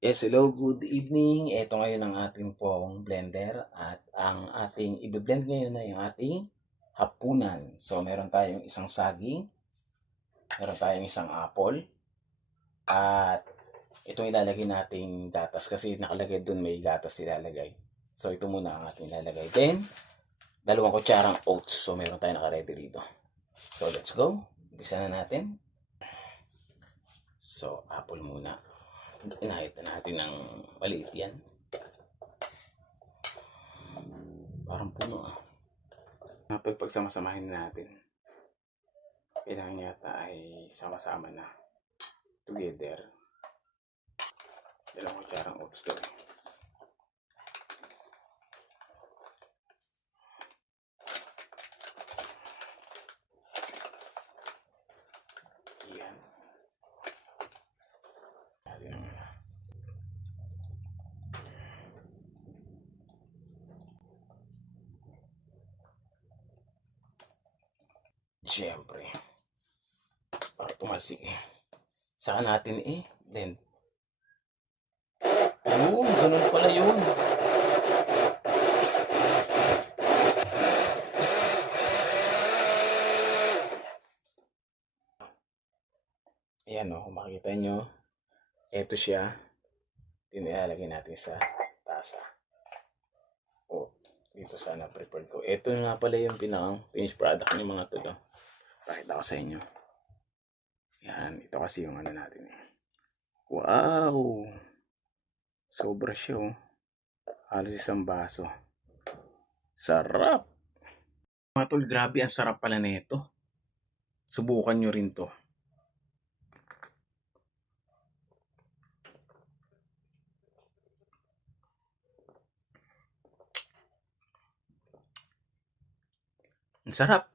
Yes, hello, good evening. Ito ngayon ang ating pong blender at ang ating i-blend ngayon ay yung ating hapunan. So, meron tayong isang saging, meron tayong isang apple, at itong ilalagay nating gatas kasi nakalagay dun may gatas ilalagay. So, ito muna ang ating ilalagay. Then, dalawang kutsarang oats. So, meron tayong naka-ready rito. So, let's go. Umpisa na natin. So, apple muna. Inahit na natin ng maliit yan. Parang puno ah. Pagpagsama-samahin natin. Kailangan yata ay sama-sama na. Together. Dalawang kutsarang oats daw. Yan. Siyempre. Para tumalsik eh. Saka natin blend. Ayun, ganun pala yun. Ayan o, kung makikita nyo. Ito siya. Tinilalagay natin sa tasa. O, dito sana prepared ko. Ito nga pala yung finished product ng mga tulo. Pakita ko sa inyo. Yan, ito kasi yung ano natin eh. Wow! Sobra siya oh. Halos isang baso. Sarap! Mga tol, grabe ang sarap pala nito. Subukan nyo rin to. Ang sarap!